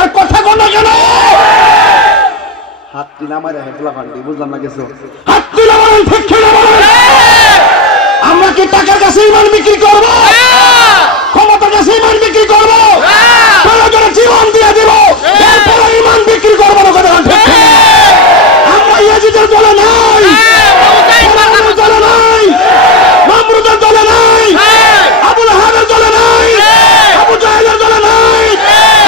আর কথা কোন না কেন? হাত তুলে আমার হেফলা ফান্ডি বুঝলাম না কিছু। হাত তুলে বলেন ঠিক কিনা বলেন। আমরা কি টাকার কাছে ইমান বিক্রি করব? ক্ষমতার কাছে ইমান বিক্রি করব? প্রয়োজনে জীবন দিয়ে দিব, এরপরে ইমান বিক্রি করব না। কথা ঠিক কিনা? আমরা ইয়াজিদের দলে নাই, ফেরাউনের দলে নাই, নমরুদের দলে নাই, আবু লাহাবের দলে নাই, আবু জাহেলের দলে নাই।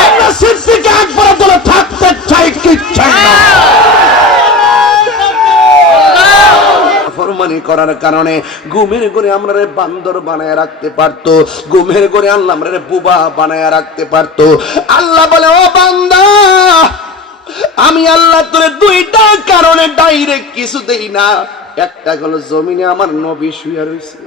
আমরা সিদ্দিক আকবরের দলে থাকতে চাই কি চাই না? ফরমানি করার কারণে ঘুমের ঘরে আমরা বান্দর বানায় রাখতে পারতো, ঘুমের ঘরে আল্লাহ আমরা বুবা বানায় রাখতে পারতো। আল্লাহ বলে, ও বান্দা, আমি আল্লাহ তোরে দুইটা কারণে ডাইরেক্ট কিছু দেই না। একটা হলো জমিনে আমার নবী শুয়ে রয়েছে,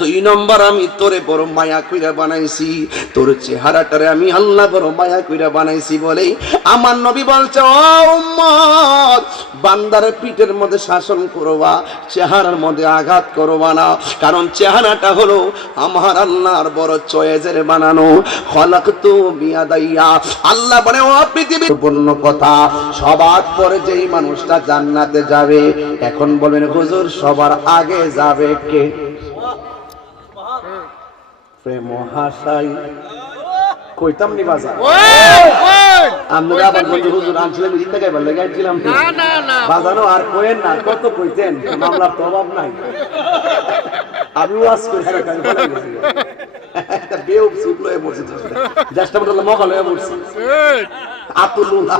2 নম্বর আমি তোরে বড় মায়া কইরা বানাইছি, তোর চেহারাটারে আমি আল্লাহ বড় মায়া কইরা বানাইছি বলেই আমার নবী বলছে, ও উম্মত, বান্দার পিঠের মধ্যে শাসন করবা, চেহারার মধ্যে আঘাত করবা না। কারণ চেহারাটা হলো আমার আল্লাহর বড় চয়েজের বানানো। খলাকতু বিয়াদাইয়া, আল্লাহ বলে, ও পৃথিবীর পূর্ণ কথা, সবার পরে যেই মানুষটা জান্নাতে যাবে, এখন বলবেন হুজুর সবার আগে যাবে কে? প্রেম হাসাই কইতাম নি বাজার আমরা আবার বন্ধু হুজুর আনছিলাম জিন্দা গাইবার লাগি আনছিলাম না বাজানো আর কইেন না, কত কইতেন, মামলার তো অভাব নাই। আমি ওয়াজ করে হেরে বলে গেছি একটা বেউপ সুপ্লয়ে পড়ছে, জাস্ট আমরা মকাল হয়ে পড়ছি, আতুলুল্লাহ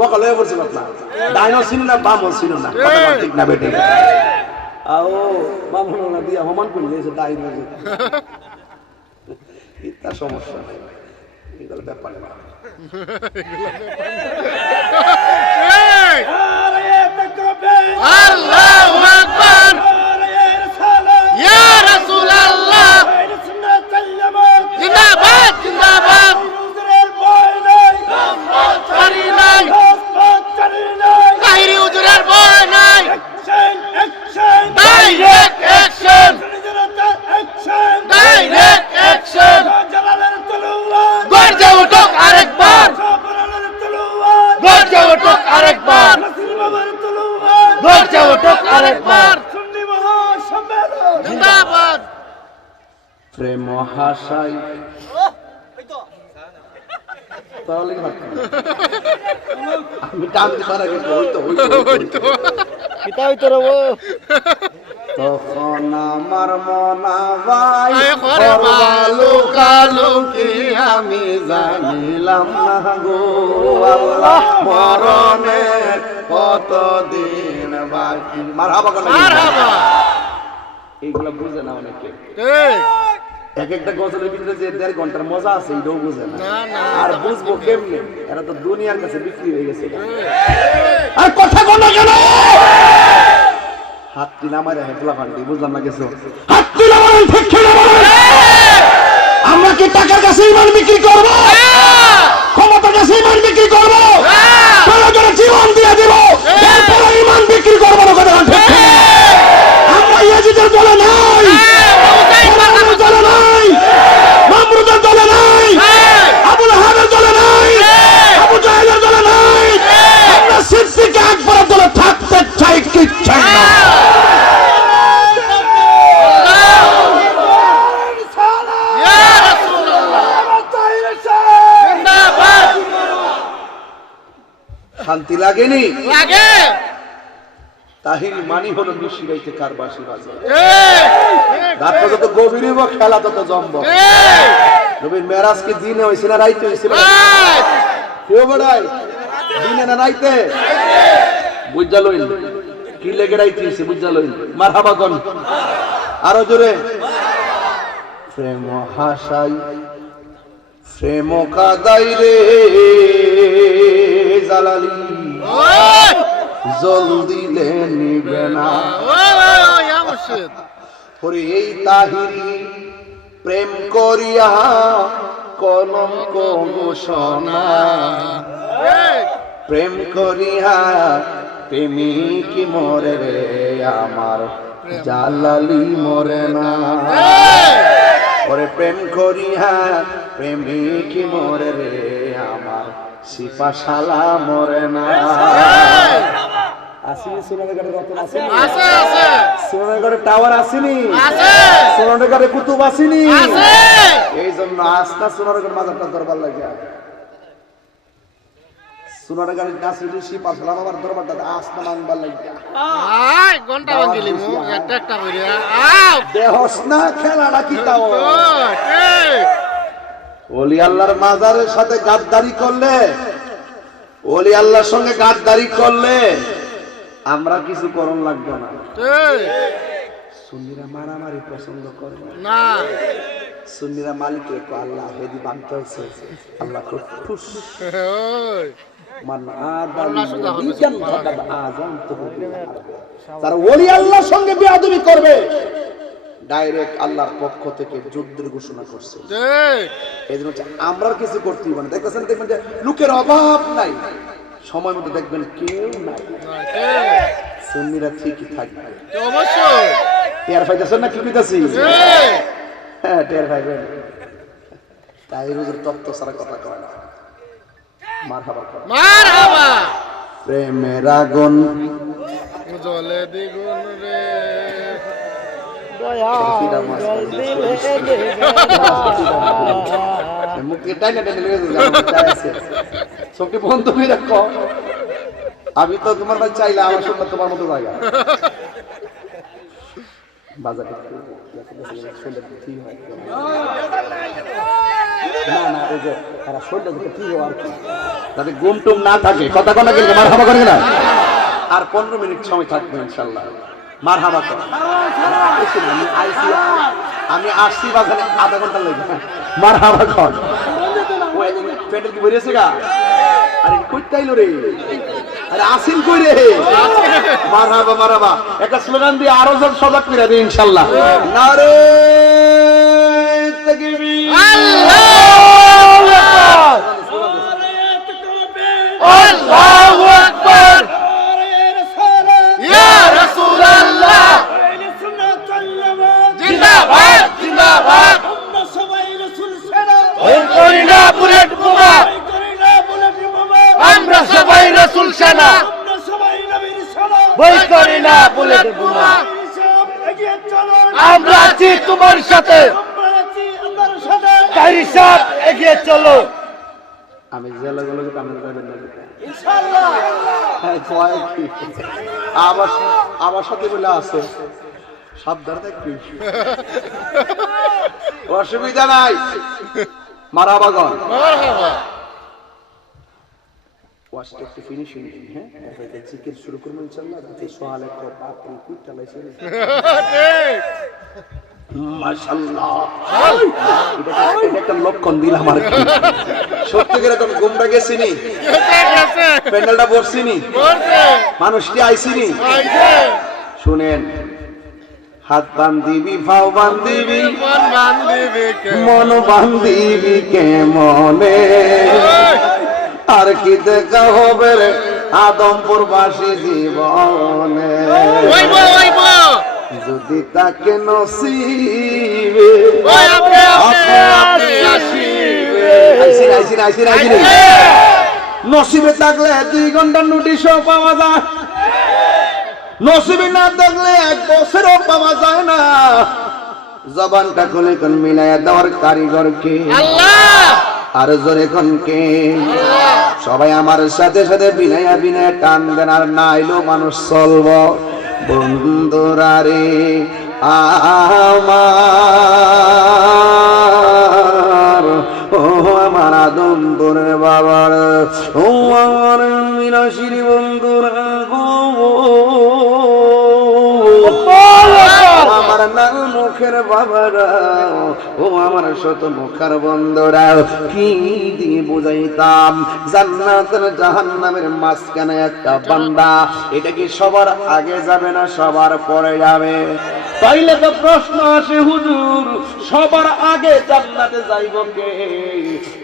মকাল হয়ে পড়ছে। আপনার ডাইনো ছিল না, বামও ছিল না, কথা ঠিক না বেটে আও বামুনা দিয়া হমান করে দিয়েছে ডাইনো। এটা সমস্যা নাই, এগুলো ব্যাপার না। আল্লাহু আকবার, ইয়া রাসূলুল্লাহ, জিন্দাবাদ জিন্দাবাদ, তাহিরি হুজুরের ভয় নাই, ডাইরেক্ট অ্যাকশন, ডাইরেক্ট অ্যাকশন, গর্জে উঠুক আরেকবার, গর্জে উঠুক আরেকবার, গর্জে উঠুক আরেকবার, জিন্দাবাদ। প্রেম হাসাই আমি টানতে পারা গেছি, হইতো কিতা হইতো রে ও। তখন আমার মনা ভাই লোকালুকি আমি জানিলাম না গো আল্লাহ, মরণের কতদিন বাকি। মারহাবা মারহাবা, এইগুলা বুঝে না অনেকে। এক একটা গজলের ভিতরে যে 1.5 ঘন্টার মজা আছে এটাও বুঝে না। আর বুঝবো কেমনে? এরা তো দুনিয়ার কাছে বিক্রি হয়ে গেছে। আর কথা কোন না কেন? হাত তুলে আমার হেফলা ফান্ডি বুঝলাম না কিছু। হাত তুলে বলেন ঠিক কিনা বলেন। আমরা কি টাকার কাছে ইমান বিক্রি করব? ক্ষমতার কাছে ইমান বিক্রি করব? প্রয়োজনে জীবন দিয়ে দিব, এরপরে ইমান বিক্রি করব না। কথা ঠিক কিনা? আমরা ইয়াজিদের দলে নাই, ফেরাউনের দলে নাই, নমরুদের দলে নাই, আবু লাহাবের দলে নাই, আবু জাহেলের দলে নাই। আমরা সিদ্দিক আকবরের দলে থাকতে চাই কি চাই না? শান্তি লাগেনি? লাগে। তাহির মানি হলো নিশিরাইতে কারবাসী বাজে, রাত যত গভীর হইব খেলা তত জমব। নবীর মেরাজ কি দিনে হইছে না রাইতে হইছে? কেউ বড়াই দিনে না রাইতে? বুঝা লইল কি লেগে রাইতে হইছে, বুঝা লইল। মারহাবা কোন আরো জোরে। প্রেম হাসাই প্রেম কাদাই রে জালালি, জল দিলে নিবে না। ওরে এই তাহিরি প্রেম করিয়া কলঙ্ক ঘোষণা, প্রেম করিয়া প্রেমিক মরে রে আমার জালালি মরে না। ওরে প্রেম করিয়া প্রেমিক মরে রে আমার সিপাশালা মরে না। আসেনি সোনারগাঁড়ে রতন আসেনি? আছে আছে সোনারগাঁড়ে টাওয়ার আসেনি? আছে সোনারগাঁড়ে কুতুব আসেনি? আছে। এই জন্য আস্থা সোনারগাঁড় মাজারটা দরবার লাগে। সোনারগাঁড়ের কাছে যে সিপাশালা বাবার দরবারটা আস্থা মানবার লাগে। আই ঘন্টা বাঙ্গিলি মু একটা একটা করে আও দেহস না খেলাটা কি তাও? ঠিক ওলি আল্লাহর মাজারের সাথে গাদ্দারি করলে, ওলি আল্লাহর সঙ্গে গাদ্দারি করলে আমরা কিছু করণ লাগবে না। ঠিক সুন্নিরা মারামারি পছন্দ করে না। না সুন্নিরা মালিকের কো আল্লাহ হেদি বানতে হয়েছে, আল্লাহ খুব খুশ। ওই মান আদাম ওলিয়ান ফাকাদ আযানতুহু বিল হারব। যারা ওলি আল্লাহর সঙ্গে বেয়াদবি করবে ডাইরেক্ট আল্লাহর পক্ষ থেকে যুদ্ধের ঘোষণা করছে। ঠিক এই জন্য আমরা কিছু করতেই পারি। দেখতেছেন, দেখবেন যে লোকের অভাব নাই, সময় মতো দেখবেন কেউ নাই, সুন্নিরা ঠিকই থাকবে। তো অবশ্যই টের পাইতেছেন না কি কইতাছি? ঠিক হ্যাঁ টের পাইবেন। তাই হুজুর তত্ত্ব ছাড়া কথা কয় না। মারহাবা কর। মারহাবা প্রেমের আগুন জলে দ্বিগুণ রে মুখে টাইনা টাইনা লেগে যাচ্ছে। চোখে বন্ধ করে রাখো। আমি তো তোমার ভাই চাইলে আমার সঙ্গে তোমার মতো জায়গা বাজারে ঠিক হয় না, না এই যে তারা শরীরটা দেখে ঠিক হয় আর কি, যাতে ঘুম টুম না থাকে। কথা কথা কিন্তু মারহাবা করে না। আর 15 মিনিট সময় থাকবে ইনশাল্লাহ। মারহাবা কর। আমি আসছি বাজারে আধা ঘন্টা লাগবে। মারহাবা কর। ওই পেটের কি বেরিয়েছে গা? আরে কই তাইলো রে? আরে আসিল কই রে? মারহাবা মারহাবা। একটা স্লোগান দিয়ে আরো সব সজাগ করে দিই ইনশাআল্লাহ। নারে তাকবীর, আল্লাহু আকবার আল্লাহু আকবার ইয়া রাসূলুল্লাহ জিন্দাবাদ জিন্দাবাদ ওই করি না বুলেট বোমা আমরা সবাই রাসূল সেনা বই করি না বুলেট বোমা আমরা আছি তোমার সাথে কারি সাহেব এগিয়ে চলো আমি জেলা গুলো কামেল করবেন না ইনশাআল্লাহ। হ্যাঁ কয় কি আমার সাথে বলে আছে, সাবধান থাকবি, অসুবিধা নাই। মারহাবা গন। মারহাবা ওয়াজটা একটু ফিনিশিং দিন। হ্যাঁ তারপরে জিকির শুরু করব ইনশাআল্লাহ। যাতে সোয়ালে তো পাপড়ি কুইটা লাইছে ঠিক মাশাআল্লাহ। এটা একটা লক্ষণ দিলাম আর কি। সত্যি করে তখন ঘুমটা গেছিনি, আছে প্যান্ডেলটা বসছিনি, বলছে মানুষটি আইছিনি। আইছে শুনেন, হাত বান্ধিবি ফাও বান্ধিবি মন বান্ধিবি কে মন বান্ধিবি কেমনে, আর কি দেখা হবে রে আদমপুরবাসী জীবনে, ওইব ওইব যদি তাকে নসিবে ওই আপনি আপনি আপনি আসিবে আইসিন আইসিন আইসিন আইসিন। নসিবে থাকলে 2 ঘন্টার নোটিশও পাওয়া যায়, নসিবে না থাকলে 1 বছরও পাওয়া যায় না। জবানটা খুলে কোন মিলায়া দেওয়ার কারিগর কে? আল্লাহ। আর জোরে কোন কে? সবাই আমার সাথে সাথে বিনায়া বিনায়া টান দেন, আর না আইলেও মানুষ চলব। বন্ধুরা রে আমার, ও আমার আদমপুরের বাবার, ও আমার মিনাশির বন্ধুরা গো, আমার নাল মুখের বাবারা, ও আমার শত মুখার বন্ধুরা, কি দিয়ে বুঝাইতাম জান্নাতের জাহান্নামের মাঝখানে একটা বান্দা, এটা কি সবার আগে যাবে না সবার পরে যাবে? তাইলে তো প্রশ্ন আসে, হুজুর সবার আগে জান্নাতে যাইব কে?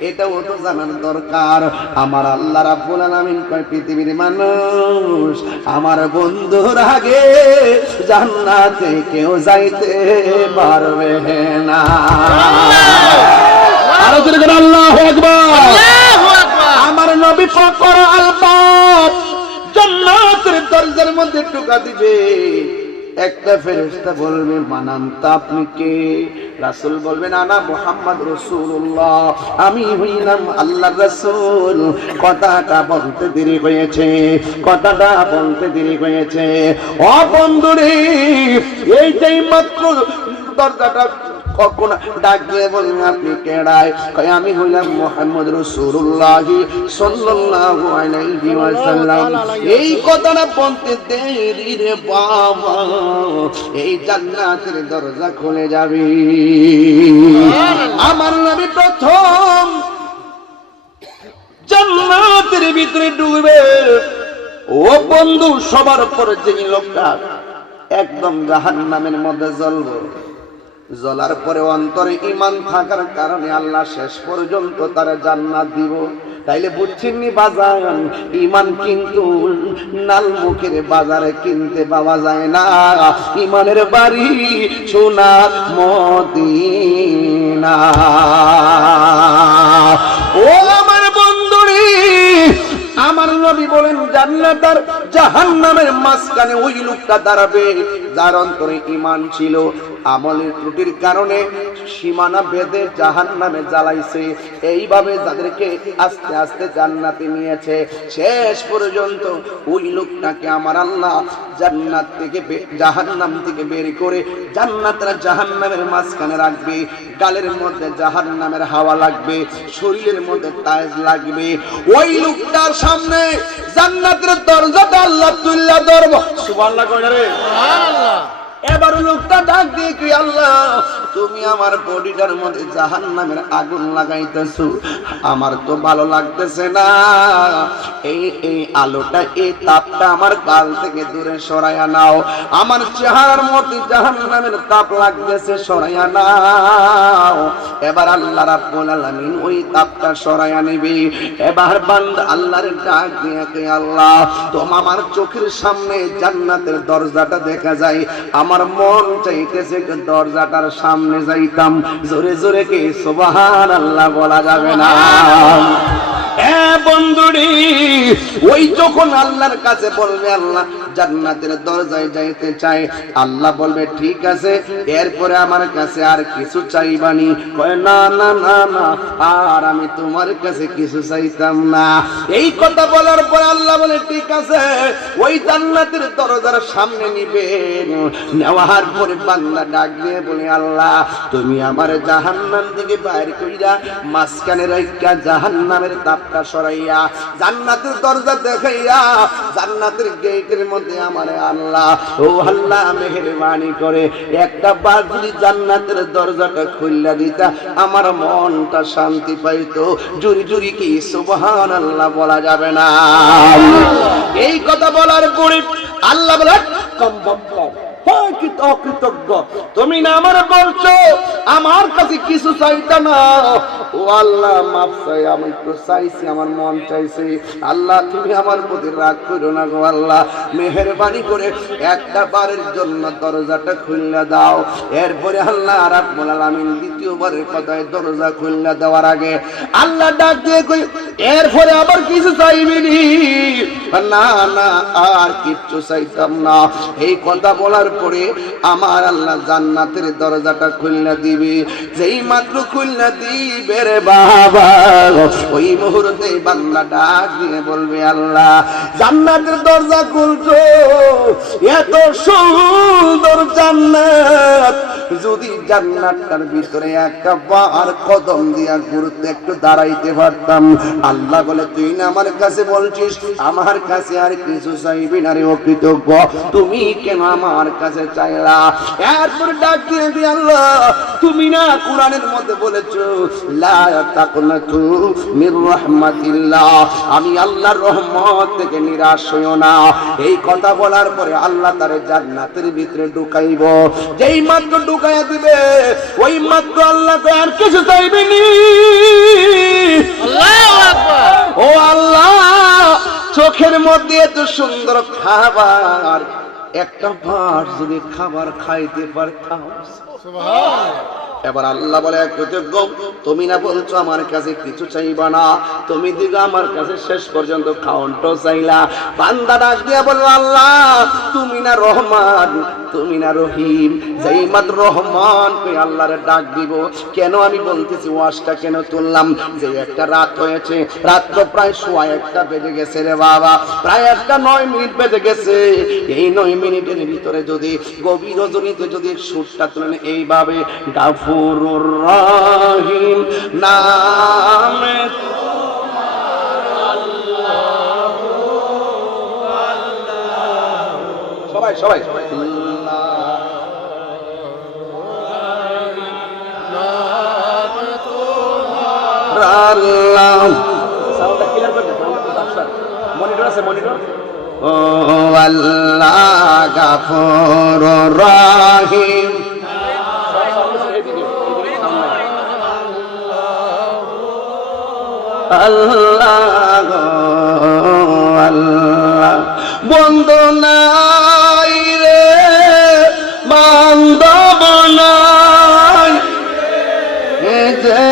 এটাও তো জানার দরকার। আমার আল্লাহ রাব্বুল আলামিন কয়, পৃথিবীর মানুষ আমার বন্ধুর আগে জান্নাতে কেউ যাইতে পারবে না। আরো জোরে করে আল্লাহু আকবার। আল্লাহু আকবার। আমার নবী নবী পাক আল বাব, জান্নাতের দরজার মধ্যে ঢোকা দিবে। একটা ফেরেশতা বলবে মানান্তা, আপনি কে? রাসূল বলবেন আনা মুহাম্মদ রাসূলুল্লাহ, আমি হইলাম আল্লাহর রাসূল। কথাটা বলতে দেরি হয়েছে, কথাটা বলতে দেরি হয়েছে। ও বন্ধুরে, এই যে মাত্র দরজাটা কখন ডাক দিয়ে বলবেন আপনি কেডায়? কয় আমি হইলাম মুহাম্মদ রাসূলুল্লাহ সাল্লাল্লাহু আলাইহি ওয়াসাল্লাম। এই কথাটা বলতে দেরি রে বাবা, এই জান্নাতের দরজা খুলে যাবে। আমার নবী প্রথম জান্নাতের ভিতরে ঢুকবে। ও বন্ধু, সবার পরে যে লোকটা একদম জাহান্নামের মধ্যে জ্বলবে, জ্বলার পরে অন্তরে ঈমান থাকার কারণে আল্লাহ শেষ পর্যন্ত তারা জান্নাত দিব। তাইলে বুঝছেননি বাজান, ঈমান কিন্তু নালমুখের বাজারে কিনতে পাওয়া যায় না। ঈমানের বাড়ি সোনার মদিনা। ও আমার বন্ধুরে, আমার নবী বলেন জান্নাত আর জাহান্নামের মাঝখানে ওই লোকটা দাঁড়াবে যার অন্তরে ঈমান ছিল, আমলের ত্রুটির কারণে সীমানা বেঁধে জাহান্নামে জ্বালাইছে। এইভাবে যাদেরকে আস্তে আস্তে জান্নাতে নিয়েছে, শেষ পর্যন্ত ওই লোকটাকে আমার আল্লাহ জান্নাত থেকে জাহান্নাম থেকে বের করে জান্নাত আর জাহান্নামের মাঝখানে রাখবে। গালের মধ্যে জাহান্নামের হাওয়া লাগবে, শরীরের মধ্যে তাজ লাগবে। ওই লোকটার সামনে জান্নাতের দরজাটা আল্লাহ তুল্লা ধরব। সুবহানাল্লাহ কই না রে? সুবহানাল্লাহ। এবার লোকটা ডাক দিয়ে কি, আল্লাহ তুমি আমার বডিটার মধ্যে জাহান্নামের আগুন লাগাইতেছো, আমার তো ভালো লাগতেছে না। এই আলোটা, এই তাপটা আমার গাল থেকে দূরে সরাইয়া নাও। আমার চেহারার মধ্যে জাহান্নামের তাপ লাগতেছে, সরাইয়া নাও। এবার আল্লাহ রাব্বুল আলামিন ওই তাপটা সরাইয়া নিবি। এবার বান্দা আল্লাহর ডাক দিয়ে কি, আল্লাহ তোমার আমার চোখের সামনে জান্নাতের দরজাটা দেখা যায়, আমার মন চাইতেছে দরজাটার সামনে যাইতাম। জোরে জোরে কি সুবহানাল্লাহ বলা যাবে না? বন্ধুরি, ওই যখন আল্লাহর কাছে বলবে আল্লাহ জান্নাতের দরজায় যাইতে চায়, আল্লাহ বলবে ঠিক আছে, এরপরে আমার কাছে আর কিছু চাইবানি? কয় না না না না, আর আমি তোমার কাছে কিছু চাইতাম না। এই কথা বলার পর আল্লাহ বলে ঠিক আছে, ওই জান্নাতের দরজার সামনে নিবে। নেওয়ার পরে বান্দা ডাক দিয়ে বলে আল্লাহ তুমি আমার জাহান্নাম থেকে বাইর কইরা মাঝখানে রাইখা জাহান্নামের তাপটা সরাইয়া জান্নাতের দরজা দেখাইয়া জান্নাতের গেটের মধ্যে আমারে আল্লাহ, ও আল্লাহ মেহেরবানি করে একটা বার যদি জান্নাতের দরজাটা খুললা দিতা, আমার মনটা শান্তি পাইতো। জুরি জুরি কি সুবহানাল্লাহ বলা যাবে না? এই কথা বলার পরে আল্লাহ বলে কম কম কম, অকৃতজ্ঞ, তুমি না আমার বলছো আমার কাছে কিছু চাইতা না। ও আল্লাহ মাফ চাই, আমি একটু চাইছি, আমার মন চাইছে। আল্লাহ তুমি আমার প্রতি রাগ করো না গো আল্লাহ, মেহেরবানি করে একটা বারের জন্য দরজাটা খুললা দাও। এরপরে আল্লাহ রাব্বুল আলামিন দ্বিতীয়বারের কথায় দরজা খুললা দেওয়ার আগে আল্লাহ ডাক দিয়ে কই এরপরে আবার কিছু চাইবিনি? না না, আর কিচ্ছু চাইতাম না। এই কথা বলার পরে আমার আল্লাহ জান্নাতের দরজাটা খুললা দিবে। যেই মাত্র খুললা দিবে রে বাবা, ওই মুহূর্তে বান্দা ডাক দিয়ে বলবে আল্লাহ জান্নাতের দরজা খুলছো, এত সুন্দর জান্নাত, যদি জান্নাতটার ভিতরে একটা বার কদম দিয়া ঘুরতে একটু দাঁড়াইতে পারতাম। আল্লাহ বলে তুই না আমার কাছে বলছিস আমার কাছে আর কিছু চাইবি না রে অকৃতজ্ঞ, তুমি কেন আমার কাছে চাইলা? এরপর ডাক দিয়ে দি আল্লাহ তুমি না কোরআনের মধ্যে বলেছো লা তাকনাতু মির রাহমাতিল্লাহ, আমি আল্লাহর রহমত থেকে নিরাশ হইও না। এই কথা বলার পরে আল্লাহ তারে জান্নাতের ভিতরে ঢুকাইব। যেই মাত্র ঢুকাইয়া দিবে ওই মাত্র আল্লাহ আর কিছু চাইবেনি। আল্লাহু আকবার। ও আল্লাহ, চোখের মধ্যে এত সুন্দর খাবার, একটা বার যদি খাবার খাইতে পারতাম এবার আল্লাহ বলে কৃতজ্ঞ, তুমি না বলছো আমার কাছে কিছু চাইবা না, তুমি দিগো আমার কাছে শেষ পর্যন্ত খাওয়ানটো চাইলা। বান্দা ডাক দিয়া বলল, আল্লাহ তুমি না রহমান, তুমি না রহিম, যেই মাত্র রহমান কই আল্লাহরে ডাক দিব। কেন আমি বলতেছি ওয়াজটা কেন তুললাম, যে একটা রাত হয়েছে, রাত্র প্রায় 1:15 বেজে গেছে রে বাবা, প্রায় 9 বেজে গেছে। এই 9 মিনিটের ভিতরে যদি গভীর রজনীতে যদি সুরটা তুলেন এইভাবে, গাফুরুর রহিম নামে সবাই সবাই আল্লাহ সাউন্ডটা ক্লিয়ার করে দাও, মনিটর আছে মনিটর। ও আল্লাহ গাফুরুর রহিম, আল্লাহ আল্লাহ বন্ধু নাই রে বান্ধব নাই, যে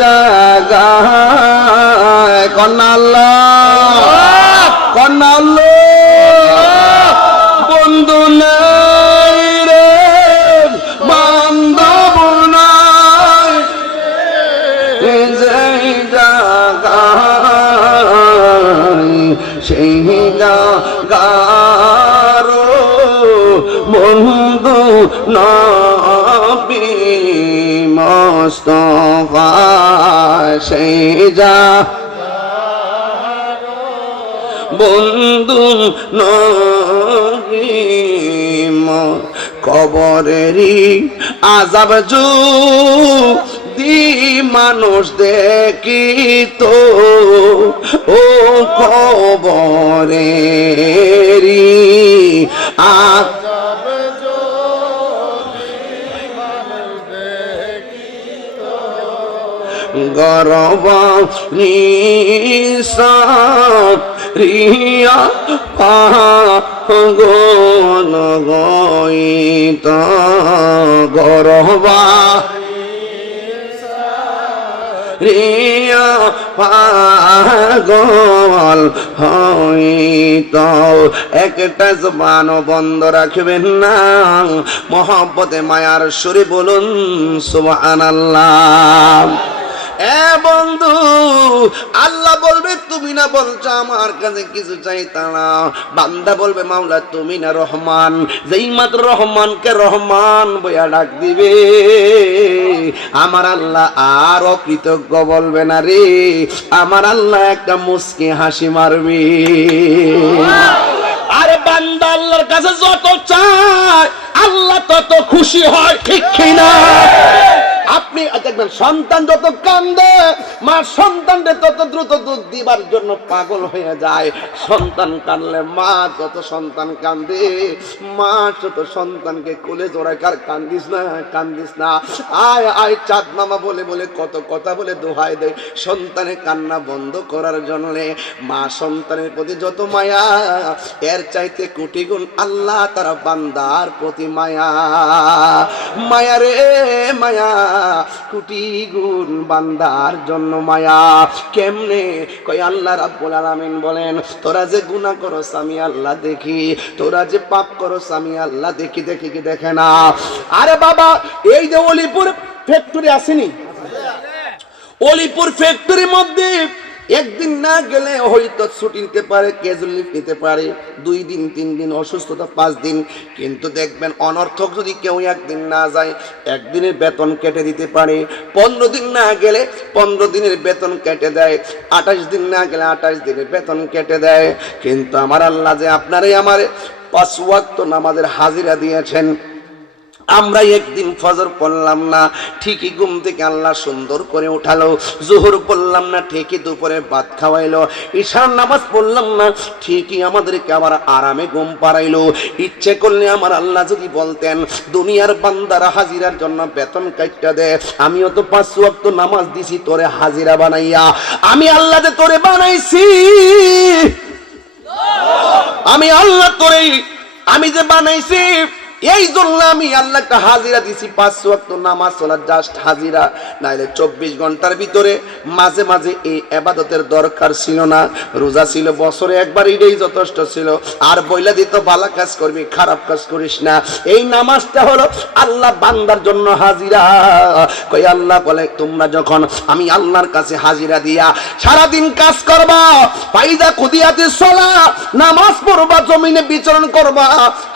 জায়গায় কন্যাল্লাহ কন্যাল্লাহ বন্ধু নাই রে বান্ধব নাই, যে জায়গায় সেই জায়গারো বন্ধু নবী মুস্তাফা, সেই বন্ধু নবী। কবরেরই আযাব যদি মানুষ দেখিত, ও কবরেরই আযাব গরব নিসাব রিয়া পাগল গইত, গরবা রিয়া পাগল হইত। একটা জবান বন্ধ রাখবেন না, মহব্বতে মায়ার সুরে বলুন সুবহানাল্লাহ। এ বন্ধু, আল্লাহ বলবে তুমি না বলছো আমার কাছে কিছু চাইতা না, বান্দা বলবে মাওলা তুমি না রহমান, যেই মাত্র রহমানকে রহমান বইয়া ডাক দিবে, আমার আল্লাহ আর অকৃতজ্ঞ বলবে না রে, আমার আল্লাহ একটা মুস্কি হাসি মারবে। আরে বান্দা আল্লাহর কাছে যত চায় আল্লাহ তত খুশি হয়, ঠিক কিনা? আপনি দেখবেন সন্তান যত কান্দে মা সন্তানকে তত দ্রুত দুধ দিবার জন্য পাগল হয়ে যায়, সন্তান কাঁদলে মা যত সন্তান কান্দে, মা যত সন্তানকে কোলে জড়ায়, কার কান্দিস না কান্দিস না, আয় আয় চাঁদ মামা বলে বলে কত কথা বলে দোহাই দেয় সন্তানের কান্না বন্ধ করার জন্য। মা সন্তানের প্রতি যত মায়া, এর চাইতে কোটি গুণ আল্লাহ তারা বান্দার প্রতি মায়া। মায়া রে মায়া, কোটি গুণ বান্দার জন্য মায়া। কেমনে কই আল্লাহ রাব্বুল আলামিন বলেন, তোরা যে গুনাহ করস আমি আল্লাহ দেখি, তোরা যে পাপ করস আমি আল্লাহ দেখি, দেখি কি দেখে না? আরে বাবা, এই যে অলিপুর ফ্যাক্টরি আসেনি, অলিপুর ফ্যাক্টরির মধ্যে একদিন না গেলে হয়তো ছুটি নিতে পারে, ক্যাজুয়াল লিভ নিতে পারে, 2 দিন 3 দিন, অসুস্থতা 5 দিন। কিন্তু দেখবেন অনর্থক যদি কেউ একদিন না যায়, একদিনের বেতন কেটে দিতে পারে। 15 দিন না গেলে 15 দিনের বেতন কেটে দেয়, 28 দিন না গেলে 28 দিনের বেতন কেটে দেয়। কিন্তু আমার আল্লাহ যে আপনারে আমারে 5 ওয়াক্ত নামাজের হাজিরা দিয়েছেন, আমরা একদিন ফজর পড়লাম না, ঠিকই ঘুম থেকে আল্লাহ সুন্দর করে উঠালো। জোহর পড়লাম না, ঠিকই দুপুরে ভাত খাওয়াইলো। ঈশার নামাজ পড়লাম না, ঠিকই আমাদেরকে আবার আরামে ঘুম পাড়াইলো। ইচ্ছে করলে আমার আল্লাহ যদি বলতেন দুনিয়ার বান্দারা হাজিরার জন্য বেতন কাটটা দে, আমিও তো 5 ওয়াক্ত নামাজ দিছি তোরে হাজিরা বানাইয়া। আমি আল্লাহ যে তোরে বানাইছি, আমি আল্লাহ তোরে আমি যে বানাইছি, এই জন্য আমি আল্লাহ একটা হাজিরা দিছি 5 ওয়াক্ত নামাজ সালাত জাস্ট হাজিরা, নাইলে 24 ঘন্টার ভিতরে মাঝে মাঝে এই ইবাদতের দরকার ছিল না। রোজা ছিল বছরে একবার, এটাই যথেষ্ট ছিল। আর বইলা দিত ভালো কাজ করবি, খারাপ কাজ করিস না। এই নামাজটা হলো আল্লাহ বান্দার জন্য হাজিরা। কই আল্লাহ বলে তোমরা যখন আমি আল্লাহর কাছে হাজিরা দিয়া সারাদিন কাজ করবা, ফাইদা কুদিয়াতিস সালাহ, নামাজ পড়বা, জমিনে বিচরণ করবা,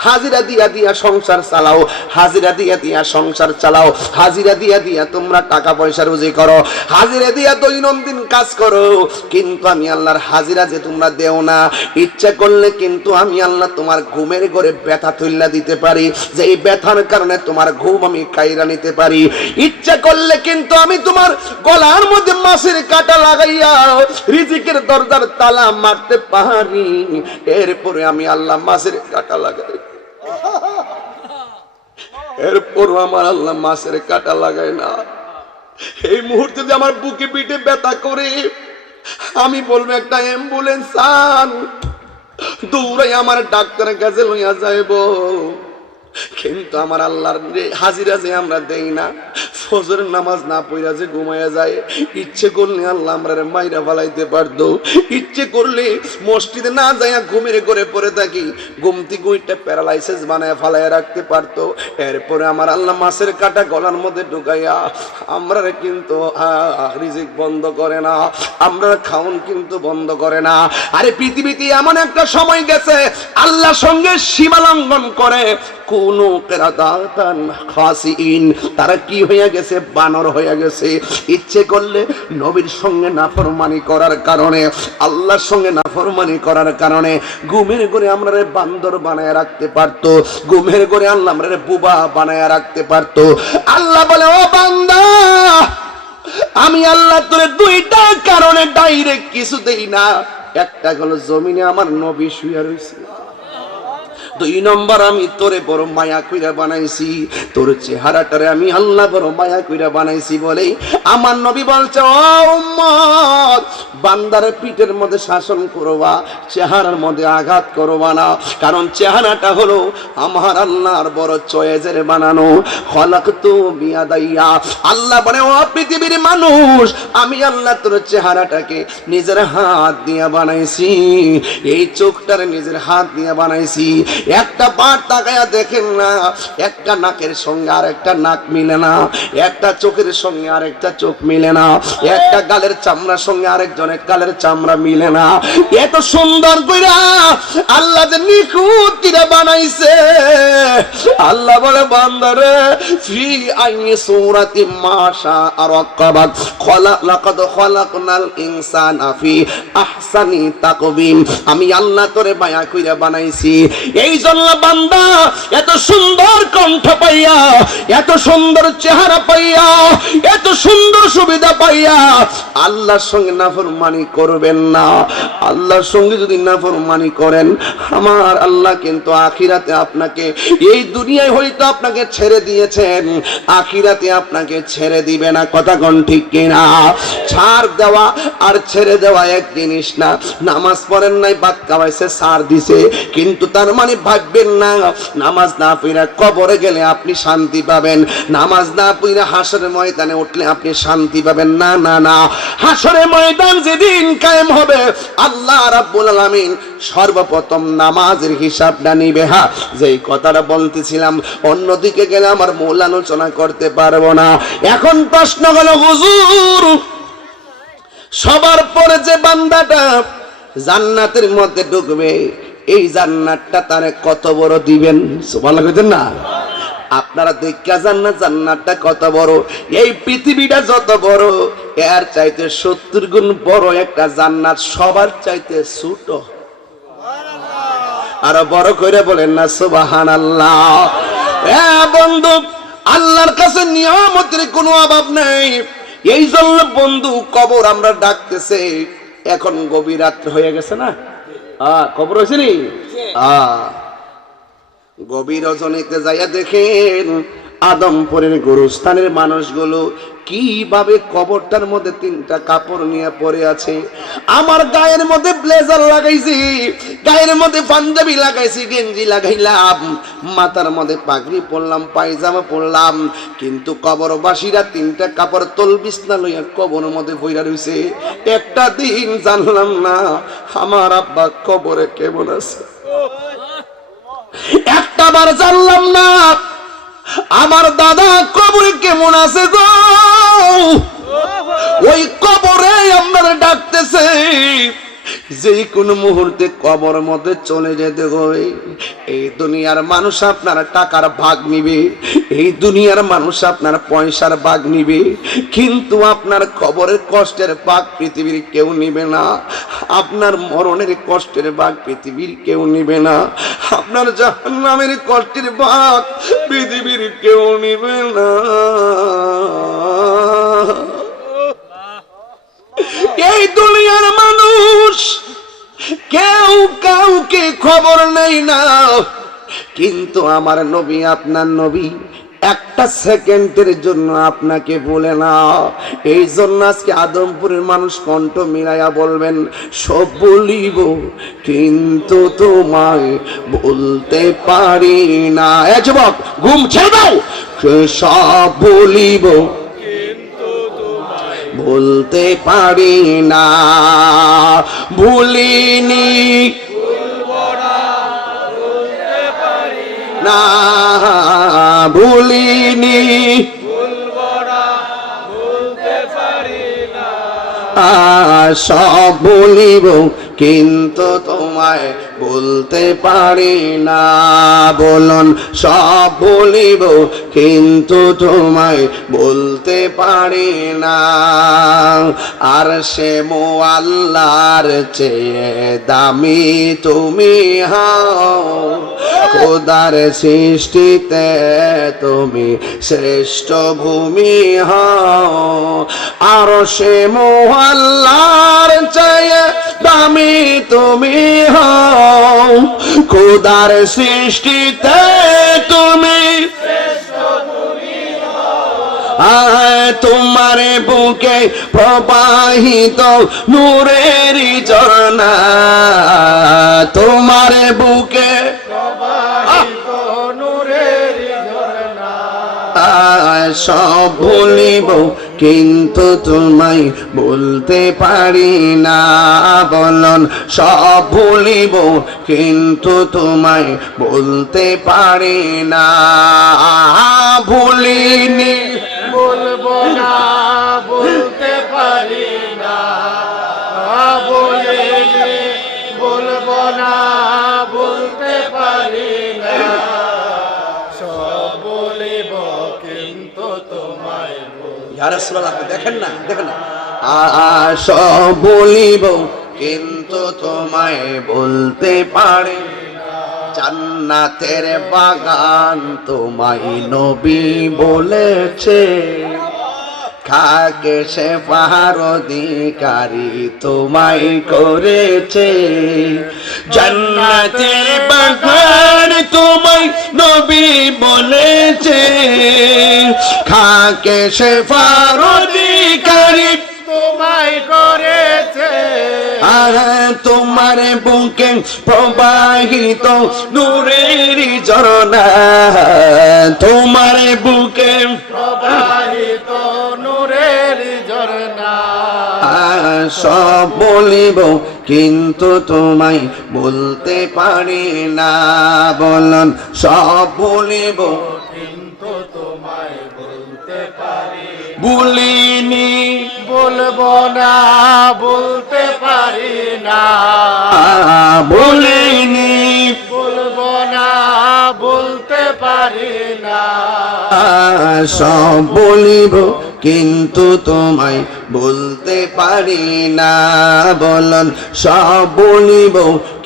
হাজিরা দিয়া দিয়া সংসার চালাও, হাজিরা দিয়া দিয়া সংসার চালাও, হাজিরা দিয়া দিয়া তোমরা টাকা পয়সা রুজি করো, হাজিরা দিয়া দৈনন্দিন কাজ করো। কিন্তু আমি আল্লাহর হাজিরা যে তোমরা দেও না, ইচ্ছা করলে কিন্তু আমি আল্লাহ তোমার ঘুমের ঘরে ব্যথা তুল্লা দিতে পারি, যে এই ব্যথার কারণে তোমার ঘুম আমি কাইরা নিতে পারি। ইচ্ছা করলে কিন্তু আমি তোমার গলার মধ্যে মাছের কাঁটা লাগাইয়া রিজিকের দরজার তালা মারতে পারি। এরপরে আমি আল্লাহ মাছের কাঁটা লাগাই, এরপরও আমার আল্লাহ মাছের কাঁটা লাগায় না। এই মুহূর্তে যে আমার বুকে পিঠে ব্যথা করে, আমি বলবো একটা অ্যাম্বুলেন্স আন, দৌড়াই আমার ডাক্তারের কাছে লইয়া যাইব। কিন্তু আমার আল্লাহর হাজিরা যে আমরা দেই না, ফজরের নামাজ না পড়া যে ঘুমাইয়া যায়, ইচ্ছে করলে আল্লাহ আমরা মাইরা ফালাইতে পারতো, ইচ্ছে করলে মসজিদে না যাইয়া ঘুমের ঘরে পড়ে থাকি, ঘুমতি গুইটা প্যারালাইসিস বানায় ফালাইয়া রাখতে পারতো। এরপরে আমার আল্লাহ মাছের কাঁটা গলার মধ্যে ঢুকাইয়া আমরা কিন্তু রিজিক বন্ধ করে না, আমরা খাওন কিন্তু বন্ধ করে না। আরে পৃথিবীতে এমন একটা সময় গেছে আল্লাহর সঙ্গে সীমা লঙ্ঘন করে কোন কেরাদাতান খাসিন, তারা কি হয়ে গেছে? বানর হয়ে গেছে। ইচ্ছে করলে নবীর সঙ্গে নাফরমানি করার কারণে, আল্লাহর সঙ্গে নাফরমানি করার কারণে ঘুমের ঘরে আমরা বান্দর বানায় রাখতে পারতো, ঘুমের ঘরে আল্লাহ আমরা বুবা বানায় রাখতে পারতো। আল্লাহ বলে ও বান্দা, আমি আল্লাহ তোরে দুইটা কারণে ডাইরেক্ট কিছু দেই না। একটা হলো জমিনে আমার নবী শুয়ে রয়েছে, 2 নম্বর আমি তোরে বড় মায়া কইরা বানাইছি, তোর চেহারাটারে আমি আল্লাহ বড় মায়া কইরা বানাইছি বলে আমার নবী বলছে ও উম্মত, বান্দার পিঠের মধ্যে শাসন করবা, চেহারার মধ্যে আঘাত করবা না। কারণ চেহারাটা হলো আমার আল্লাহর বড় চয়েজের বানানো। খলাকতু বিয়াদাইয়া, আল্লাহ বলে ও পৃথিবীর মানুষ, আমি আল্লাহ তোর চেহারাটাকে নিজের হাত দিয়ে বানাইছি, এই চোখটারে নিজের হাত দিয়ে বানাইছি। একটা বার তাকায়া দেখেন না, একটা নাকের সঙ্গে আর একটা নাক মিলে না, একটা চোখের সঙ্গে আর একটা চোখ মিলে না, একটা গালের চামড়ার সঙ্গে আরেকজনের গালের চামড়া মিলে না। এত সুন্দর কইরা আল্লাহ যে নিখুঁত করে বানাইছে। আল্লাহ বলে বান্দারে ফি আইনি সূরাতি মাশা আরাকাবাক লাকাদ খলাকনাল ইনসানা ফি আহসানি তাকওয়িম, আমি আল্লাহ তোরে মায়া কইরা বানাইছি। এই জন্য বান্দা এত সুন্দর কণ্ঠ পাইয়া, এত সুন্দর চেহারা পাইয়া, এত সুন্দর সুবিধা পাইয়া আল্লাহর সঙ্গে নাফরমানি করবেন না। আল্লাহর সঙ্গে যদি নাফরমানি করেন, আমার আল্লাহ কিন্তু আখিরাতে আপনাকে, এই দুনিয়ায় হয়তো আপনাকে ছেড়ে দিয়েছেন, আখিরাতে আপনাকে ছেড়ে দিবে না। কথা কোন ঠিক কিনা? ছাড় দেওয়া আর ছেড়ে দেওয়া এক জিনিস না। নামাজ পড়েন নাই, ভাত খাওয়াইছে, ছাড় দিছে, কিন্তু তার মানে ভাববেন না নামাজ না পড়া কবরে গেলে আপনি শান্তি পাবেন, নামাজ না পড়া হাসরের ময়দানে উঠলে আপনি শান্তি পাবেন না। না না, হাসরের ময়দান যেদিন কায়েম হবে, আল্লাহ রাব্বুল আলামিন সর্বপ্রথম নামাজের হিসাবটা নিবে। হ্যাঁ, যেই কথাটা বলতেছিলাম, অন্যদিকে গেলে আমার মূল আলোচনা করতে পারবো না। এখন প্রশ্ন হলো হুজুর, সবার পরে যে বান্দাটা জান্নাতের মধ্যে ঢুকবে, এই জান্নাতটা তারে কত বড় দিবেন? সুবহানাল্লাহ কইতেন না? আপনারা দেখা যান না জান্নাতটা কত বড়? এই পৃথিবীটা যত বড়, এর চাইতে 70 গুণ বড় একটা জান্নাত সবার চাইতে ছোট। আর বড় করে বলেন না সুবহানাল্লাহ। বন্ধু, আল্লাহর কাছে নিয়ামতের কোনো অভাব নেই। এই জন্য বন্ধু, কবর আমরা ডাকতেছে, এখন গভীর রাত হয়ে গেছে না? কবর হয়েছে নি? গভীর রজনীতে যাইয়া দেখেন আদমপুরের গোরস্থানের মানুষগুলো কিভাবে কবরটার মধ্যে 3টা কাপড় নিয়ে পড়ে আছে। আমার গায়ের মধ্যে ব্লেজার লাগাইছি, গায়ের মধ্যে পাঞ্জাবি লাগাইছি, গেঞ্জি লাগাইলাম, মাথার মধ্যে পাগড়ি পরলাম, পায়জামা পরলাম, কিন্তু কবরবাসীরা 3টা কাপড় তল বিছনা লইয়া কবরের মধ্যে বইরা রইছে। একটা দিন জানলাম না আমার আব্বা কবরে কেমন আছে, একটা বার জানলাম না আমার দাদা কবরে কেমন আছে গো। ওই কবরে আপনারা ডাকতেছে, যে কোনো মুহূর্তে কবর মধ্যে চলে যেতে হবে। এই দুনিয়ার মানুষ আপনার টাকার ভাগ নিবে, এই দুনিয়ার মানুষ আপনার পয়সার ভাগ নিবে, কিন্তু আপনার কবরের কষ্টের ভাগ পৃথিবীর কেউ নিবে না। আপনার মরণের কষ্টের ভাগ পৃথিবীর কেউ নিবে না। আপনার জাহান্নামের কষ্টের ভাগ পৃথিবীর কেউ নিবে না। এই দুনিয়ার মানুষ কেউ কাউকে খবর নেই না, কিন্তু আমার নবী, আপনার নবী একটা সেকেন্ডের জন্য আপনাকে বলে না। এই জন্য আজকে আদমপুরের মানুষ কণ্ঠ মিলাইয়া বলবেন, সব বলিব কিন্তু তোমায় বলতে পারি না। এ যুবক ঘুম ছেড়ে দাও, সব বলিব বলতে পারি না, ভুলিনি না, ভুলিনি সব বলিব কিন্তু তোমায় বলতে পারি না। বলুন সব বলিব কিন্তু তোমায় বলতে পারি না। আর সে মুআল্লার চেয়ে দামি তুমি হও, খোদার সৃষ্টিতে তুমি শ্রেষ্ঠ ভূমি হও। আর সে মুআল্লার চেয়ে দামি তুমি হও, খোদার সৃষ্টিতে তুমি তোমার বুকে প্রবাহিত নূরের ঝর্ণা, তোমার বুকে প্রবাহিত নূরের ঝর্ণা। সব ভুলিব কিন্তু তোমায় বলতে পারি না। বলুন সব ভুলিব কিন্তু তোমায় বলতে পারি না। ভুলিনি বলবো না বলতে পারি না, বলিনি বলবো না বলতে পারি না, সব বলিব কিন্তু তোমায় ইয়া রাসূলুল্লাহ, দেখেন না, দেখেন না, সব বলিব কিন্তু তোমায় বলতে পারি না। জান্নাতের বাগান তোমায় নবী বলেছে, খাকে সে পাহাড় অধিকারী তোমায় করেছে। জান্নাতের বাগান তোমায় নবী বলেছে, খাকে সে পাহাড় অধিকারী তোমায় করেছে। আর তোমার বুকে প্রবাহিত নূরের ঝর্ণা, তোমার বুকে প্রবাহিত নূরের ঝর্ণা। সব বলিব কিন্তু তোমায় বলতে পারি না। বলুন সব বলিব কিন্তু তোমায় বলতে পারি, ভুলিনি বলবো না বলতে পারি না, ভুলিনি বলবো না বলতে পারি না। সব বলিব কিন্তু তোমায় বলতে পারি না। বলুন সব বলিব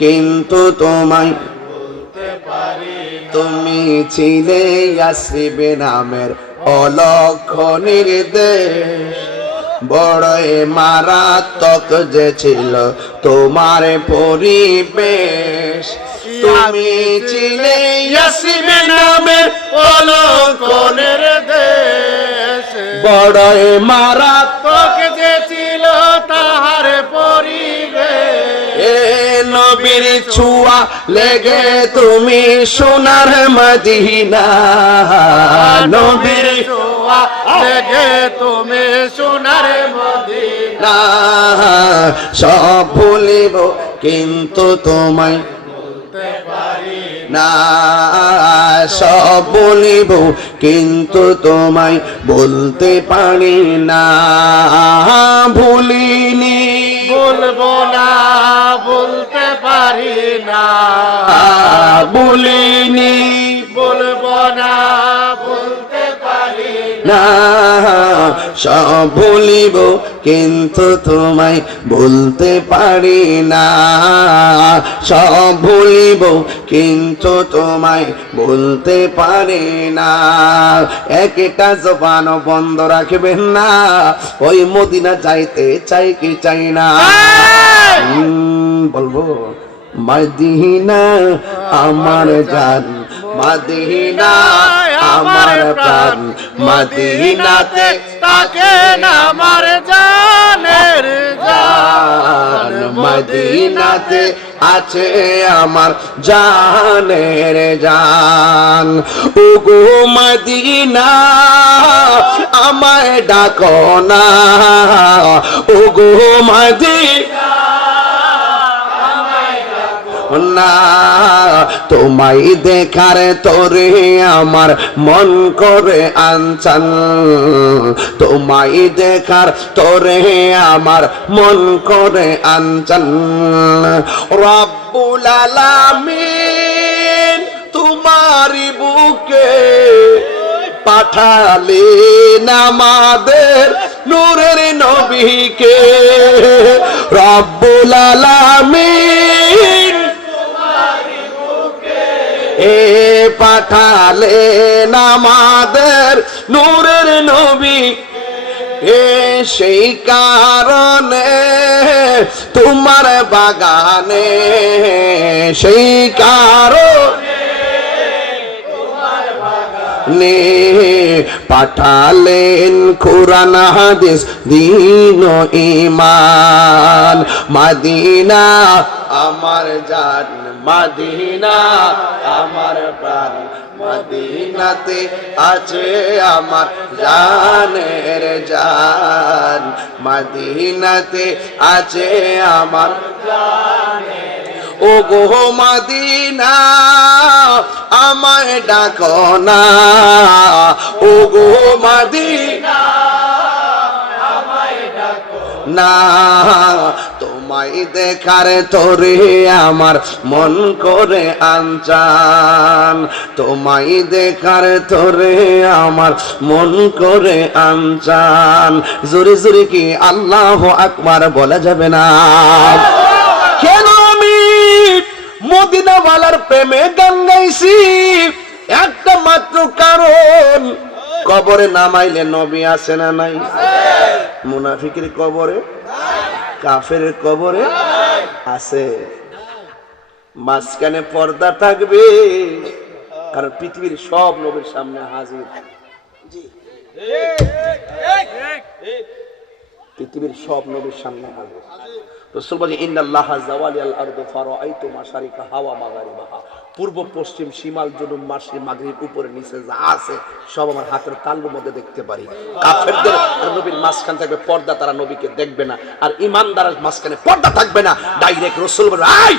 কিন্তু তোমায় বলতে পারি না। তুমি ছিলে ইয়াসরিবে নামের অলক্ষ নির্দেশ, বড়ই মারাত্মক যে ছিল তোমার পরিবেশ। তুমি ছিলে ইয়াসিন নামে অলঙ্কনের দেশে বড়ই মারাত্মক তোকে যে ছিল তাহার পরিবেশ এ নবীর ছোঁয়া লেগে তুমি সোনার মদিনা নবীর ছোঁয়া লেগে তুমি সোনার মদিনা না সব ভুলিব কিন্তু তোমায় বলতে পারি না সব বলিব কিন্তু তোমায় বলতে পারি না ভুলিনি বলবো না বলতে পারি না ভুলিনি বলবো না বলতে পারি না সব ভুলিব কিন্তু তোমায় বলতে পারি না সব ভুলিব কিন্তু তোমায় বলতে পারি না একটা জবান বন্ধ রাখবেন না ওই মদিনা যাইতে চাই কি চাই না বলবো মদিনা আমার জান মদিনা আমার প্রাণ মদিনাতে তাকে আমার জানের জান মদিনাতে আছে আমার জানের জান ওগো মদিনা আমায় ডাকো না ওগো মদিনা না তোমায় দেখার তোরে আমার মন করে আনচান তোমায় দেখার তোরে আমার মন করে আনচান রব্বুল আলামিন তোমারি বুকে পাঠালেন আমাদের নূরের নবীকে রব্বুল আলামিন এ পাঠালেন আমাদের নূরের নবী এ সেই কারণে তোমার বাগানে সেই কারণে নে পাঠালেন কুরআন হাদিস দ্বীন ও ঈমান মদিনা আমার জান মদিনা আমার প্রাণ মদিনাতে আছে আমার জানের জান মদিনাতে আছে আমার ও গো মদিনা আমায় ডাকো না ও গো মদিনা আমায় ডাকো না তোমায় দেখার তোরে আমার মন করে আনচান তোমায় দেখার তোরে আমার মন করে আনচান জোরে জোরে কি আল্লাহু আকবার বলা যাবে না কেন আমি মদিনাওয়ালার প্রেমে গান গাইছি একটা মাত্র কারণ কবরে নামাইলে নবী আছে না নাই মুনাফিকের কবরে কাফের কবরে আছে মাঝখানে পর্দা থাকবে কারণ পৃথিবীর সব নবীর সামনে হাজির পৃথিবীর সব নবীর সামনে হাজির রাসূল বলেন ইন্নাল্লাহা যাওয়ালিয়াল আরদু ফারাআইতু মাশারিকা হাওয়া মাগারিবাহা পূর্ব পশ্চিম শিমাল জুনুব মাশরিক মাগরিব উপরে নিচে যা আছে সব আমার হাতের তালুর মধ্যে দেখতে পারি কাফেরদের নবীর মাঝখান থাকবে পর্দা তারা নবীকে দেখবে না আর ঈমানদারের মাঝখানে পর্দা থাকবে না ডাইরেক্ট রাসূল বলেন আই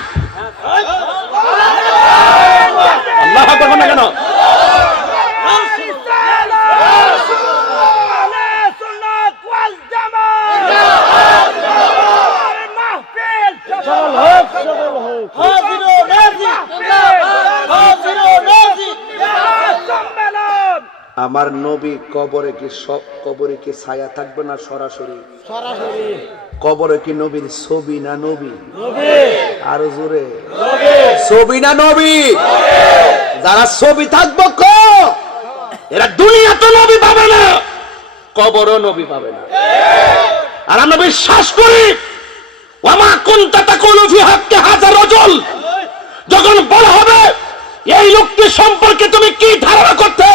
আল্লাহু আকবার না কেন আমার নবী কবরে কি সব কবরে কি ছায়া থাকবে না সরাসরি সরাসরি কবরে কি নবীর ছবি না নবী আরো জোরে ছবি না নবী যারা ছবি থাকবো এরা দুনিয়া তো নবী পাবে না কবরও নবী পাবে না আর আমরা বিশ্বাস করি ওয়ামা কুনতা তাকুলু ফি হাক্কি হাযা রাজুল যখন বলা হবে এই লোকটি সম্পর্কে তুমি কি ধারণা করতে,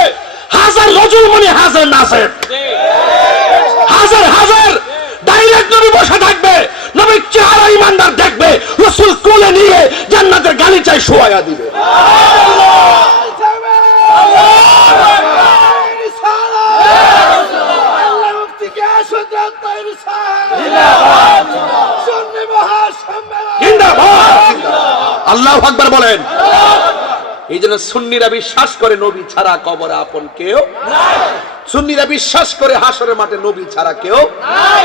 হাজার রজুল মানে হাজার নাসের, হাজার হাজার ডাইরেক্ট নবী বসে থাকবে, নবীর চেহারা ইমানদার দেখবে, রাসূল কোলে নিয়ে জান্নাতের গালিচায় শোয়া দিবে। আল্লাহু আকবার বলেন। এই জন্য সুন্নিরা বিশ্বাস করে নবী ছাড়া কবরে আপন কেউ নাই। সুন্নিরা বিশ্বাস করে হাসরের মাঠে নবী ছাড়া কেউ নাই।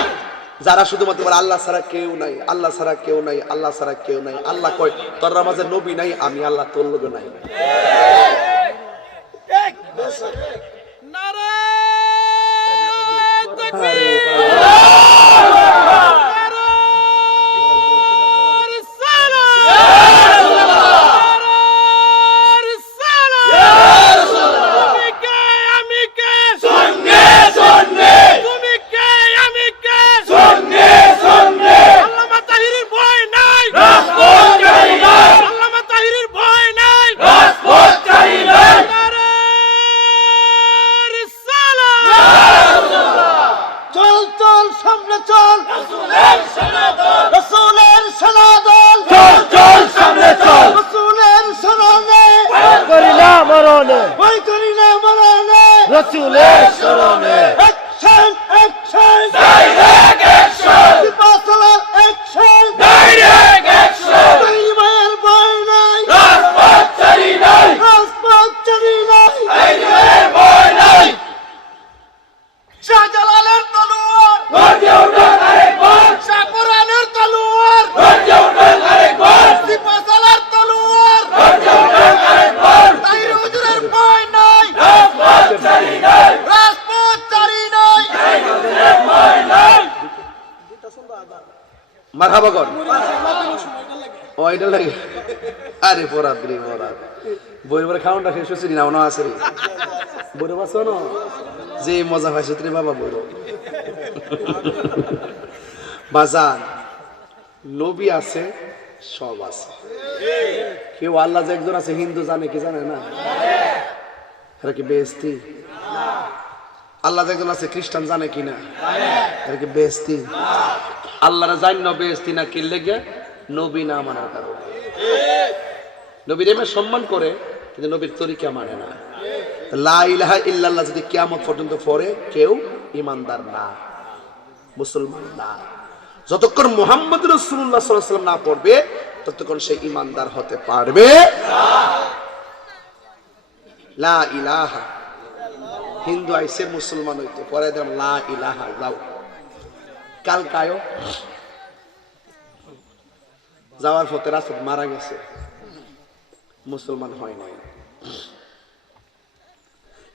যারা শুধুমাত্র বলে আল্লাহ ছাড়া কেউ নাই, আল্লাহ ছাড়া কেউ নাই, আল্লাহ ছাড়া কেউ নাই, আল্লাহ কয় তোর মাঝে নবী নাই, আমি আল্লাহ তোর লগে নাই। মারহাবা কর ওইটা লাগে। আরে পরাত রে পরাত বইয়ের পরে খাওয়াটা শেষ হচ্ছে না, মনে আছে বইরে বাঁচো না যে মজা পাইছে রে বাবা বইর বাজান। নবী আছে, সব আছে। কেউ আল্লাহ যে একজন আছে হিন্দু জানে কি জানে না? এরা কি বেহেশতি? আল্লাহ যে একজন আছে খ্রিস্টান জানে কি না? এরা কি বেহেশতি? আল্লাহরা জান্য বেহেশতি না কি লেগে? নবী না মানার কারণে। নবীর এমনি সম্মান করে কিন্তু নবীর তরিকা মানে না। লা ইলাহা ইল্লাল্লাহ যদি কিয়ামত পর্যন্ত পড়ে কেউ ঈমানদার না, মুসলমান না। যতক্ষণ মুহাম্মদ রাসূলুল্লাহ সাল্লাল্লাহু আলাইহি ওয়াসাল্লাম না পড়বে ততক্ষণ সে ঈমানদার হতে পারবে না। লা ইলাহা, হিন্দু আইসে মুসলমান হইতে পরে দিলাম লা ইলাহা যাও। কাল কায়ো যাওয়ার পথে রাসূল মারা গেছে, মুসলমান হয় নাই।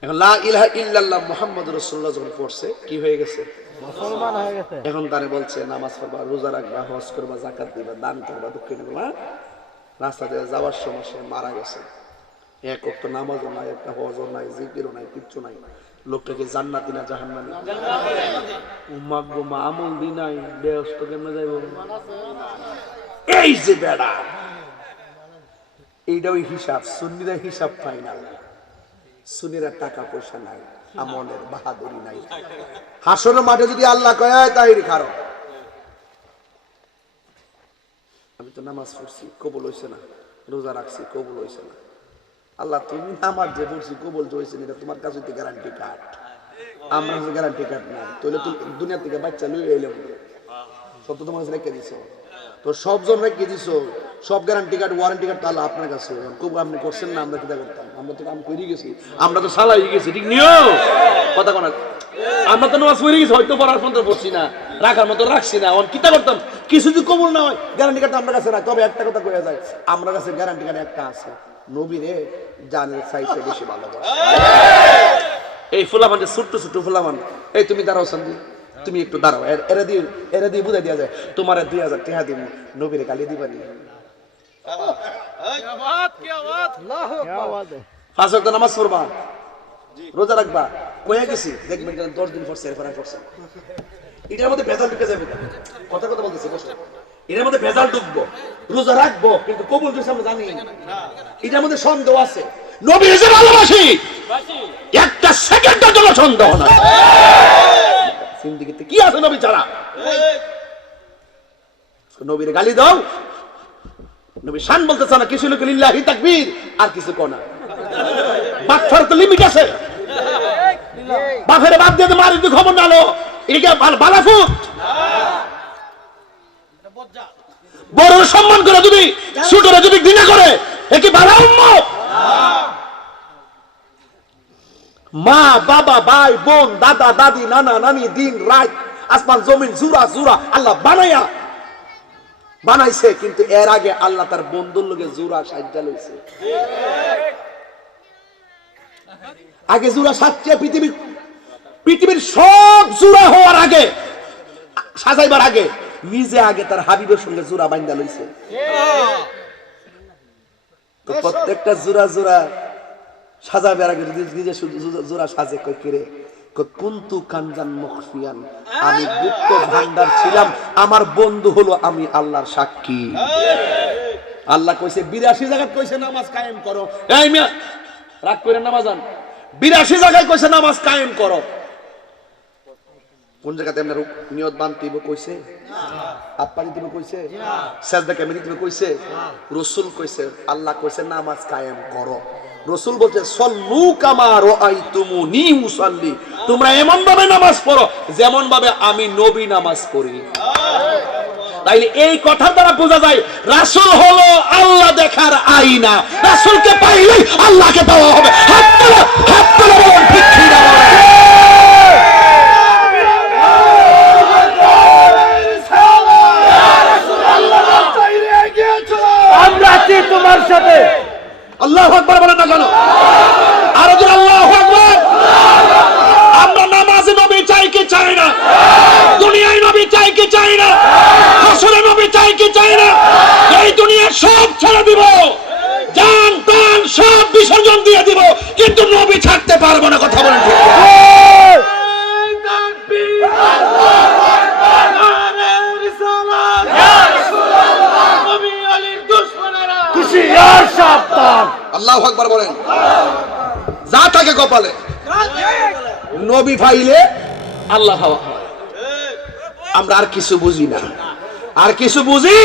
এখন লা ইলাহা ইল্লাল্লাহ মুহাম্মাদুর রাসূলুল্লাহ যখন পড়ছে কি হয়ে গেছে? মুসলমান হয়ে গেছে। এখন তারে বলছে নামাজ পড়বা, রোজা রাখবা, হজ করবা, যাকাত দিবা, দান করবা, দক্ষিণ করবা। রাস্তা দিয়ে যাওয়ার সময় সে মারা গেছে। এক ওয়াক্ত নামাজও নাই, একটা হজও নাই, জিকিরও নাই, কিচ্ছু নাই। লোকটাকে জান্নাতি না জাহান্নামী? উম্মা গোমা আমল দি নাই, বেহেশত কেমনে যাইব? এই যে বেড়া, এইটা ওই হিসাব। সুন্নিরা হিসাব পায় না। সুন্নিরা টাকা পয়সা নাই, আমলের বাহাদুরি নাই। হাসরের মাঠে যদি আল্লাহ কয় তাহিরি খারো, আমি তো নামাজ পড়ছি কবুল হইছে না, রোজা রাখছি কবুল হইছে না। আল্লাহ তুমি নামাজ যে পড়ছি কবুল যে হইছে না, এটা তোমার কাছে গ্যারান্টি কার্ড। আমরা গ্যারান্টি কার্ড না, তাহলে তুমি দুনিয়া থেকে বাচ্চা লই এলাম, সব তো তোমার কাছে রেখে দিছো। তো সবজন রেখে দিছো, সব গ্যারান্টি কার্ড ওয়ারেন্টি কার্ড তাহলে আপনার কাছে। খুব আপনি করছেন না, আমরা কিটা করতাম? আমরা তো কাম করে গেছি, আমরা তো সালাই গেছি, ঠিক নিও কথা কোনা। আমরা তো নামাজ পড়ে গেছি, হয়তো পড়ার মতো পড়ছি না, রাখার মতো রাখছি না, অন কিটা করতাম? কিছু যদি কবুল না হয় গ্যারান্টি কার্ড আপনার কাছে না। তবে একটা কথা কয়ে যায়, আমার কাছে গ্যারান্টি কার্ড একটা আছে, নবীরে জানের চাইতে বেশি ভালোবাসে। এই ফুলামান যে ছোট্ট ছোট্ট ফুলামান, এই তুমি দাঁড়াও সন্ধি, তুমি একটু দাঁড়াও, এরা দিয়ে বুঝাই দেওয়া যায় তোমার 2000 টাকা দিব, নবীরে গালি দিবানি। 5 ওয়াক্ত নামাজ পড়বা, রোজা রাখবা, কয়ে গেছি দেখবেন 10 দিন পর সেরফারা করছে। এটার মধ্যে ভেজাল ঢুকে যাবে। কথা কথা বলতেছে, এর মধ্যে ভেজাল ঢুকবো, রোজা রাখবো কিন্তু কবুল কিছু আমরা জানি না, এটার মধ্যে সন্দেহ আছে। নবী যে ভালোবাসি একটা সেকেন্ডের জন্য সন্দেহ না। জিন্দেগিতে কি আছে নবী ছাড়া? নবীর গালি দাও, নবী শান বলতেছ না, কিছু লোক লিল্লাহি তাকবীর আর কিছু কোনা। বাচ্চার তো লিমিট আছে, বাপের বাপ দিয়ে মারি তুই খবর নালো, এটা বালাফুট। বড় সম্মান করে যদি ছোটরা যদি ঘৃণা করে একে বালা উম্মত। মা বাবা ভাই বোন দাদা দাদি নানা নানি দিন রাত আসমান জমিন জুরা জুরা আল্লাহ বানাইছে, কিন্তু এর আগে আল্লাহ তার বন্ধুর লোকে জুরা সাজ্জা লইছে। আগে জুরা সাজ্জা পৃথিবীর সব জুরা হওয়ার আগে, সাজাইবার আগে নিজে আগে তার হাবিবের সঙ্গে জুরা বাইন্দা লইছে। তো প্রত্যেকটা জুরা জুরা সাজাবার আগে নিজে জোড়া সাজে কই কিরে কুনতু কানজান মুখফিয়ান, আমি গুপ্ত ভান্ডার ছিলাম, আমার বন্ধু হলো আমি আল্লাহর সাক্ষী। আল্লাহ কইছে 82 জায়গায় কইছে নামাজ কায়েম করো। এই মিয়া রাগ করে নামাজ আন, 82 জায়গায় কইছে নামাজ কায়েম করো। কোন জায়গাতে আমরা নিয়ত বানতে দিব কইছে? হাত পানি দিব কইছে? সাজদা কেমনে দিব কইছে? রাসূল কইছে, আল্লাহ কইছে নামাজ কায়েম করো। রাসূল বলছে সল্লু কামা রাআইতুমুনি উসাল্লি, তোমরা এমন ভাবে নামাজ পড়ো যেমন ভাবে আমি নবী নামাজ পড়ি। তাইলে এই কথা দ্বারা বোঝা যায় রাসূল হলো আল্লাহ দেখার আয়না, রাসূলকে পাইলেই আল্লাহকে পাওয়া হবে। হাত তোলো বলুন ঠিক ঠিক না? আমরা আছি তোমার সাথে। আল্লাহু আকবার বলেন না কেন? আরো জোরে আল্লাহু আকবার। আমরা নামাজে নবী চাই কি চাই না? দুনিয়ায় নবী চাই কি চাই না? হাসরে নবী চাই কি চাই না? এই দুনিয়া সব ছেড়ে দিব, জান প্রাণ সব বিসর্জন দিয়ে দিব, কিন্তু নবী ছাড়তে পারবো না। কথা বলেন ঠিক? আল্লাহু আকবার বলেন। যা থাকে কপালে, নবী পাইলে আল্লাহ পাওয়া হয়। আমরা আর কিছু বুঝি না, আর কিছু বুঝি